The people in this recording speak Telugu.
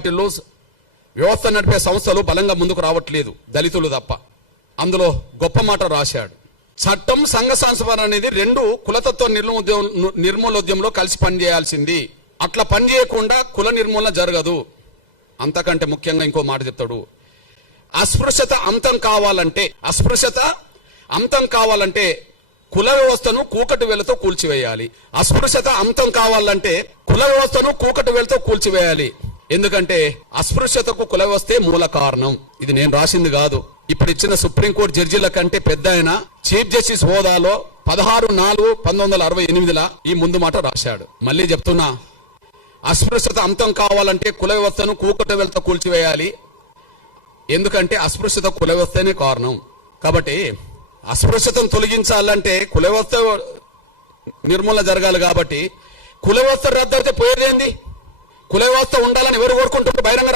వ్యవస్థ నడిపే సంస్థలు బలంగా ముందుకు రావట్లేదు, దళితులు తప్ప. అందులో గొప్ప మాట రాశాడు. చట్టం సంఘ సంస్కరణ అనేది రెండు కులతత్వ నిర్మూలోద్యమంలో కలిసి పనిచేయాల్సింది. అట్లా పనిచేయకుండా కుల నిర్మూలన జరగదు. అంతకంటే ముఖ్యంగా ఇంకో మాట చెప్తాడు. అస్పృశ్యత అంతం కావాలంటే కుల వ్యవస్థను కూకటి వేలతో కూల్చివేయాలి. అస్పృశ్యత అంతం కావాలంటే కుల వ్యవస్థను కూకటి వేలతో కూల్చివేయాలి. ఎందుకంటే అస్పృశ్యతకు కుల వ్యవస్థే మూల కారణం. ఇది నేను రాసింది కాదు. ఇప్పుడు ఇచ్చిన సుప్రీంకోర్టు జడ్జిల కంటే పెద్ద ఆయన చీఫ్ జస్టిస్ హోదాలో 16/4/1968 ఈ ముందు మాట రాశాడు. మళ్ళీ చెప్తున్నా, అస్పృశ్యత అంతం కావాలంటే కుల వ్యవస్థను కూకటి వేలతో కూల్చివేయాలి. ఎందుకంటే అస్పృశ్యత కుల వ్యవస్థనే కారణం. కాబట్టి అస్పృశ్యతను తొలగించాలంటే కుల వ్యవస్థ నిర్మూలన జరగాలి. కాబట్టి కుల వ్యవస్థ రద్దు అయితే పోయేదేంది? కుల వ్యవస్థ ఉండాలని ఎవరు కోరుకుంటుంటే బహిరంగ